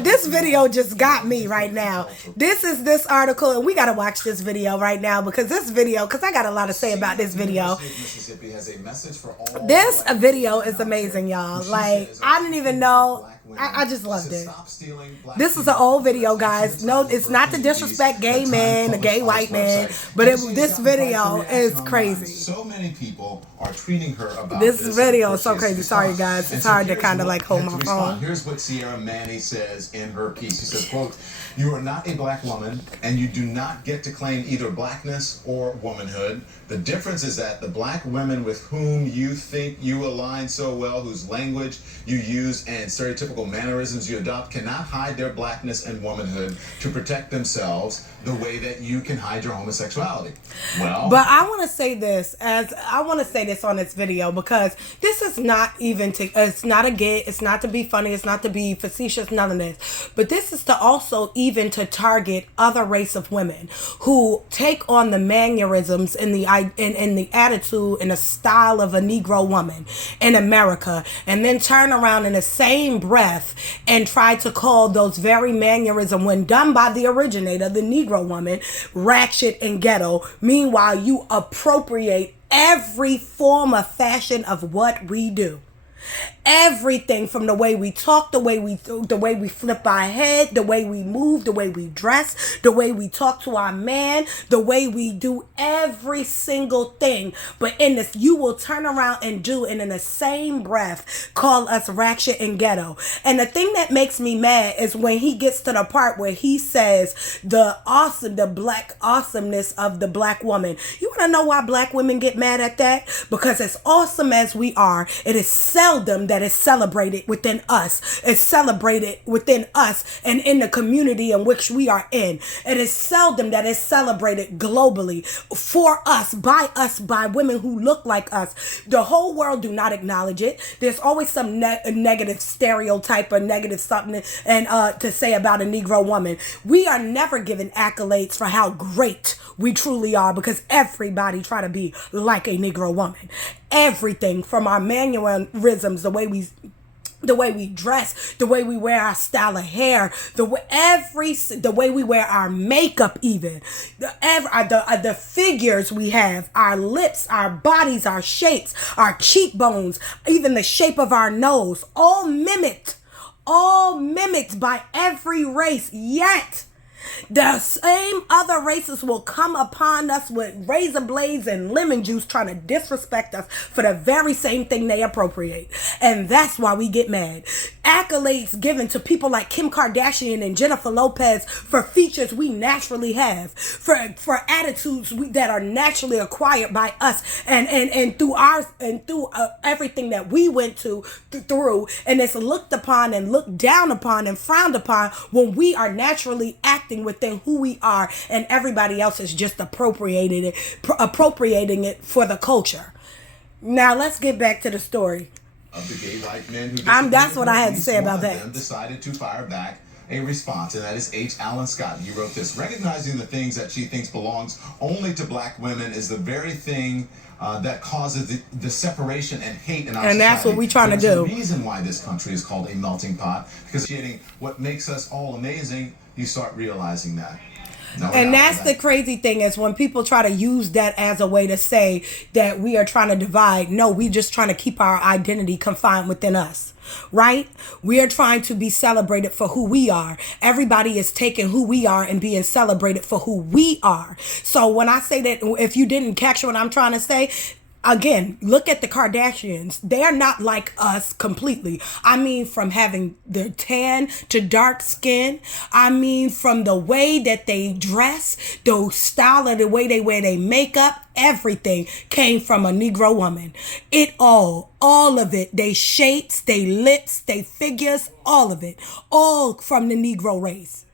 This video just got me right now. This is this article, and we got to watch this video right now because I got a lot to say about this video. This video is amazing, y'all. Like, I didn't even know. I just loved it. This is an old video, guys. No, it's not to disrespect gay men, the gay white man, but this video is crazy. So many people are treating her about this video is so crazy. Sorry, guys. It's hard to kind of like hold my phone. Here's what Sierra Manny says in her piece. She says, quote, "You are not a black woman, and you do not get to claim either blackness or womanhood. The difference is that the black women with whom you think you align so well, whose language you use and stereotypical mannerisms you adopt, cannot hide their blackness and womanhood to protect themselves the way that you can hide your homosexuality." Well, but I want to say this on this video because this is not even to, it's not a get, it's not to be funny, it's not to be facetious, none of this. But this is to also even to target other race of women who take on the mannerisms and the attitude and the style of a Negro woman in America, and then turn around in the same breath and try to call those very mannerisms, when done by the originator, the Negro woman, ratchet and ghetto. Meanwhile, you appropriate every form of fashion of what we do. Everything from the way we talk, the way we flip our head, the way we move, the way we dress, the way we talk to our man, the way we do every single thing. But in this, you will turn around and do, and in the same breath, call us ratchet and ghetto. And the thing that makes me mad is when he gets to the part where he says the black awesomeness of the black woman. You want to know why black women get mad at that? Because as awesome as we are, it is seldom that is celebrated within us. It's celebrated within us and in the community in which we are in. It is seldom that it's celebrated globally for us, by women who look like us. The whole world do not acknowledge it. There's always some negative stereotype or negative something and to say about a Negro woman. We are never given accolades for how great we truly are, because everybody try to be like a Negro woman. Everything from our mannerisms, the way we dress, the way we wear our style of hair, the way we wear our makeup, even the figures we have, our lips, our bodies, our shapes, our cheekbones, even the shape of our nose, all mimicked by every race. Yet the same other races will come upon us with razor blades and lemon juice trying to disrespect us for the very same thing they appropriate. And that's why we get mad. Accolades given to people like Kim Kardashian and Jennifer Lopez for features we naturally have, for attitudes that are naturally acquired by us and through everything that we went through, and it's looked upon and looked down upon and frowned upon when we are naturally acting within who we are, and everybody else is just appropriating it for the culture. Now let's get back to the story of the gay white men who that's what I had to say about that. Decided to fire back a response, and that is H. Alan Scott. He wrote this: "Recognizing the things that she thinks belongs only to black women is the very thing that causes the separation and hate in our society. And that's what we're trying to do. The reason why this country is called a melting pot, because what makes us all amazing, you start realizing that." And that's the crazy thing, is when people try to use that as a way to say that we are trying to divide. No, we just trying to keep our identity confined within us. Right? We are trying to be celebrated for who we are. Everybody is taking who we are and being celebrated for who we are. So when I say that, if you didn't catch what I'm trying to say, again, look at the Kardashians. They're not like us completely. I mean, from having their tan to dark skin. I mean, from the way that they dress, the style of the way they wear their makeup, everything came from a Negro woman. All of it. They shapes, they lips, they figures, all of it. All from the Negro race.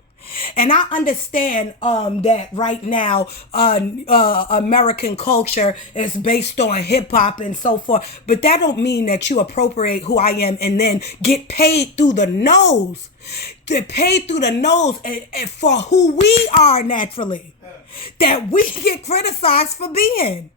And I understand that right now American culture is based on hip hop and so forth, but that don't mean that you appropriate who I am and then get paid through the nose. For who we are naturally, that we get criticized for being.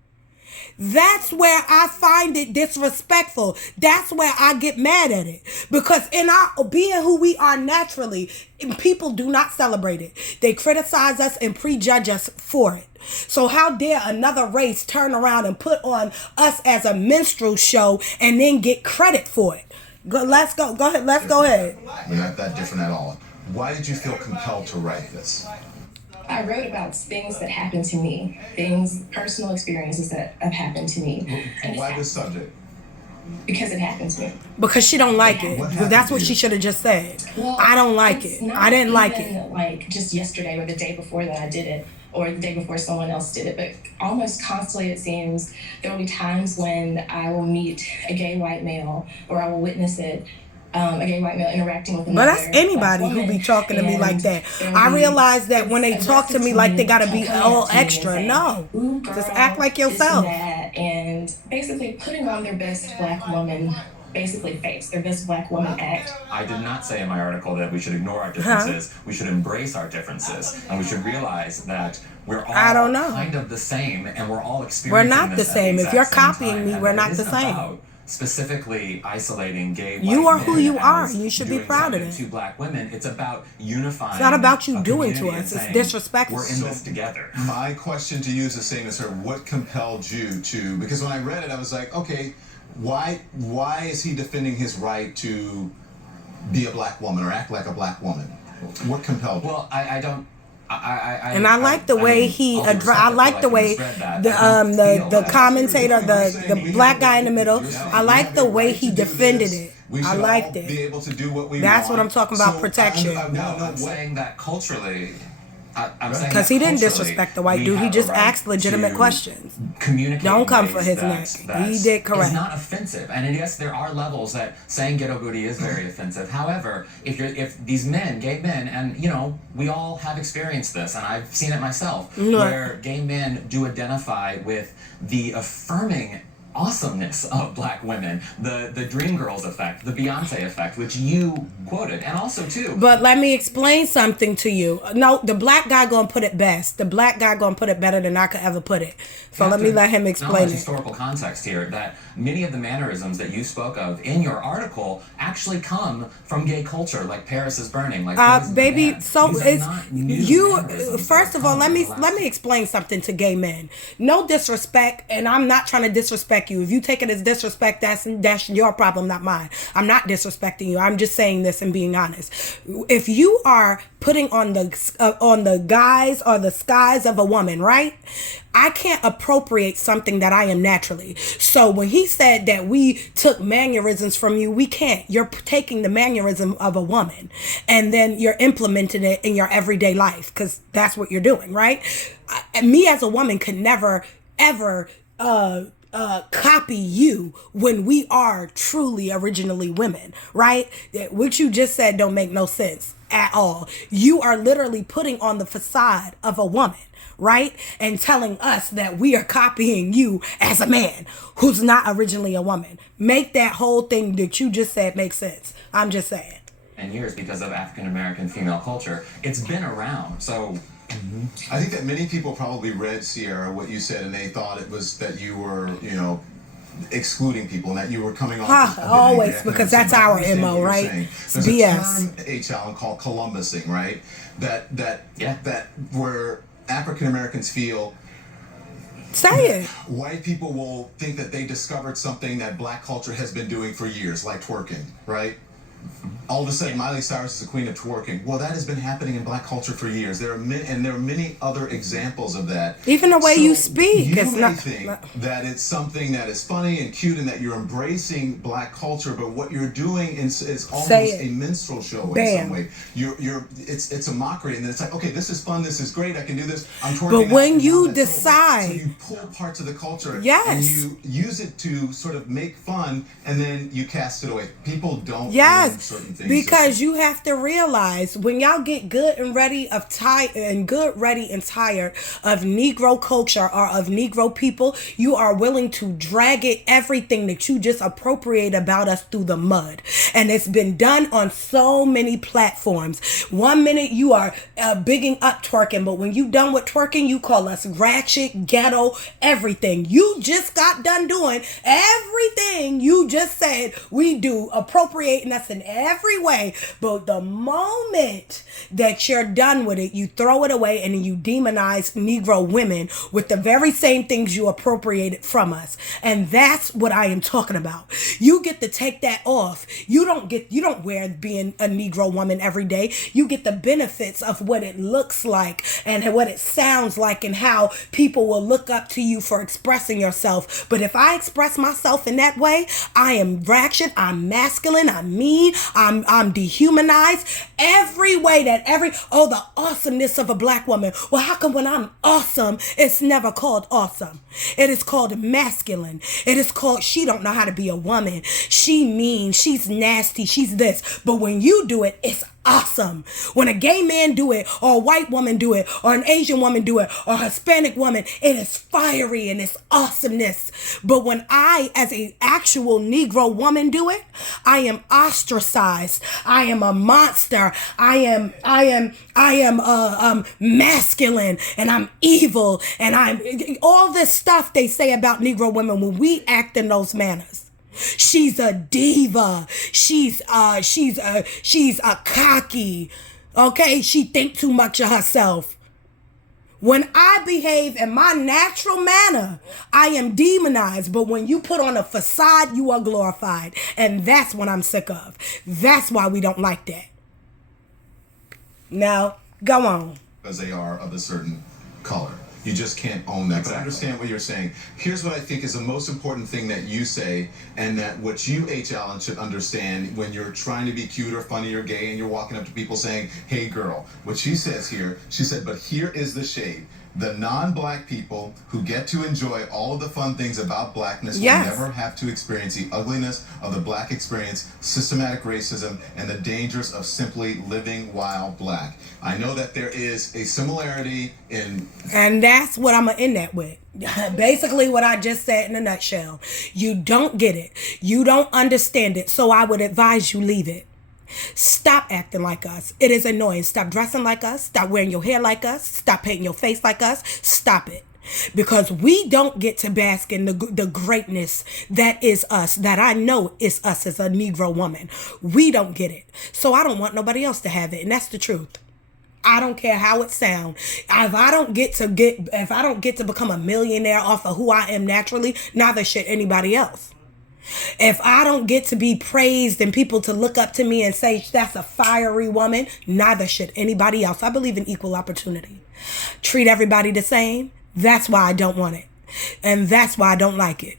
That's where I find it disrespectful. That's where I get mad at it. Because in our being who we are naturally, people do not celebrate it. They criticize us and prejudge us for it. So how dare another race turn around and put on us as a minstrel show and then get credit for it? Let's go. Go ahead. Let's go ahead. We're not that different at all. Why did you feel compelled to write this? I wrote about things that happened to me, personal experiences that have happened to me. And why this subject? Because it happened to me. Because she don't like it. That's what she should have just said. Well, I don't like it. I didn't like it. Like just yesterday or the day before that I did it, or the day before someone else did it, but almost constantly it seems there will be times when I will meet a gay white male, or I will witness it. A gay white male interacting with another. But that's anybody who be talking to me like that. I realize that when they talk to me like they gotta be all extra. Saying, no, girl, just act like yourself. And basically putting on their best black woman, basically fakes their best black woman act. I did not say in my article that we should ignore our differences. We should embrace our differences, and we should realize that we're all kind of the same, and we're all experiencing. We're not the same. If you're copying me, we're not the same. Specifically isolating gay white you are men who you are. as You should be doing proud of something it. to black women. It's about unifying. It's not about you a doing to community us. and It's saying, disrespectful. We're in this together. My question to you is the same as her. What compelled you to? Because when I read it, I was like, okay, why is he defending his right to be a black woman or act like a black woman? What compelled you? Well, I don't. I like the way he I like the way the commentator, the black guy in the middle. I like the way he defended it. I liked it. Be able to do what we That's want. what I'm talking about, protection. I'm saying that culturally. Because he didn't disrespect the white dude. He just asked legitimate questions. Don't come for his neck. He did correct. It's not offensive, and yes, there are levels that saying ghetto booty is very offensive. However, if these men, gay men, and we all have experienced this, and I've seen it myself, where gay men do identify with the affirming awesomeness of black women, the dream girls effect, the Beyonce effect, which you quoted, and also too. But let me explain something to you. No, the black guy gonna put it best. The black guy gonna put it better than I could ever put it. So let me let him explain it. Historical context here, that many of the mannerisms that you spoke of in your article actually come from gay culture, like Paris is Burning, like baby. So it's you. mannerisms First of all, let me explain something to gay men. No disrespect, and I'm not trying to disrespect you. If you take it as disrespect, that's your problem, not mine. I'm not disrespecting you. I'm just saying this and being honest. If you are putting on the guise or the skies of a woman, right? I can't appropriate something that I am naturally. So when he said that we took mannerisms from you, we can't. You're taking the mannerism of a woman and then you're implementing it in your everyday life, because that's what you're doing, right? Me as a woman could never, ever copy you when we are truly originally women, right? What you just said don't make no sense at all. You are literally putting on the facade of a woman, right? And telling us that we are copying you as a man who's not originally a woman. Make that whole thing that you just said make sense. I'm just saying. And years because of African American female culture, it's been around. So I think that many people probably read, Sierra, what you said, and they thought it was that you were, excluding people, and that you were coming off. Always, because that's our MO, right? There's BS. a term, H. Allen, called columbusing, right? That where African Americans feel. Say it. White people will think that they discovered something that black culture has been doing for years, like twerking, right? All of a sudden, Miley Cyrus is the queen of twerking. Well, that has been happening in black culture for years. There are many other examples of that. Even the way you speak. You may think that it's something that is funny and cute and that you're embracing black culture, but what you're doing is almost a minstrel show in some way. It's a mockery, and then it's like, okay, this is fun, this is great, I can do this. I'm twerking. But when you decide, so you pull parts of the culture, yes, and you use it to sort of make fun, and then you cast it away. People don't. Yes. Yes, certain things. because you have to realize when y'all get good and ready and tired of Negro culture or of Negro people, you are willing to drag everything that you just appropriate about us through the mud. And it's been done on so many platforms. 1 minute you are bigging up twerking, but when you done with twerking, you call us ratchet, ghetto, everything. You just got done doing everything you just said we do, appropriating us in every way. But the moment that you're done with it, you throw it away and you demonize Negro women with the very same things you appropriated from us. And that's what I am talking about. You get to take that off. You don't wear being a Negro woman every day. You get the benefits of what it looks like and what it sounds like and how people will look up to you for expressing yourself. But if I express myself in that way, I am ratchet, I'm masculine, I'm mean, I'm dehumanized. Every way that the awesomeness of a black woman. Well, how come when I'm awesome, it's never called awesome? It is called masculine. It is called she don't know how to be a woman. She mean, she's nasty, she's this. But when you do it, it's awesome. When a gay man do it, or a white woman do it, or an Asian woman do it, or a Hispanic woman, it is fiery and it's awesomeness. But when I, as an actual Negro woman, do it, I am ostracized. I am a monster. I am masculine, and I'm evil, and I'm all this stuff they say about Negro women when we act in those manners. She's a diva. She's a cocky. Okay, she think too much of herself. When I behave in my natural manner, I am demonized. But when you put on a facade, you are glorified. And that's what I'm sick of. That's why we don't like that. Now, go on. Because they are of a certain color. You just can't own that. Exactly. But I understand what you're saying. Here's what I think is the most important thing that you say, and that what you, H. Allen, should understand when you're trying to be cute or funny or gay and you're walking up to people saying, hey girl. What she says here, she said, but here is the shade. The non-black people who get to enjoy all of the fun things about blackness will never have to experience the ugliness of the black experience, systematic racism, and the dangers of simply living while black. I know that there is a similarity in... And that's what I'm going to end that with. Basically what I just said in a nutshell. You don't get it. You don't understand it. So I would advise you leave it. Stop acting like us. It is annoying. Stop dressing like us. Stop wearing your hair like us. Stop painting your face like us. Stop it. Because we don't get to bask in the greatness that is us, that I know is us as a Negro woman. We don't get it. So I don't want nobody else to have it. And that's the truth. I don't care how it sounds. If I don't get to become a millionaire off of who I am naturally, neither should anybody else. If I don't get to be praised and people to look up to me and say that's a fiery woman, neither should anybody else. I believe in equal opportunity. Treat everybody the same. That's why I don't want it. And that's why I don't like it.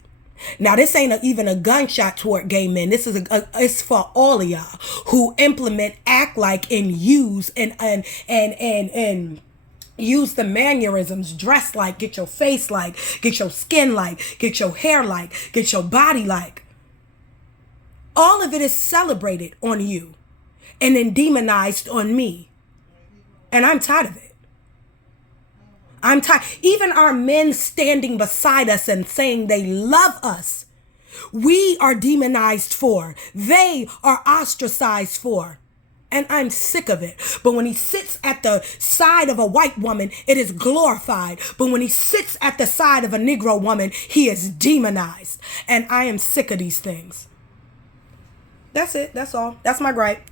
Now, this ain't even a gunshot toward gay men. This is it's for all of y'all who implement, act like, and use and use the mannerisms, dress like, get your face like, get your skin like, get your hair like, get your body like. All of it is celebrated on you and then demonized on me. And I'm tired of it. I'm tired. Even our men standing beside us and saying they love us, we are demonized for. They are ostracized for. And I'm sick of it. But when he sits at the side of a white woman, it is glorified. But when he sits at the side of a Negro woman, he is demonized. And I am sick of these things. That's it. That's all. That's my gripe.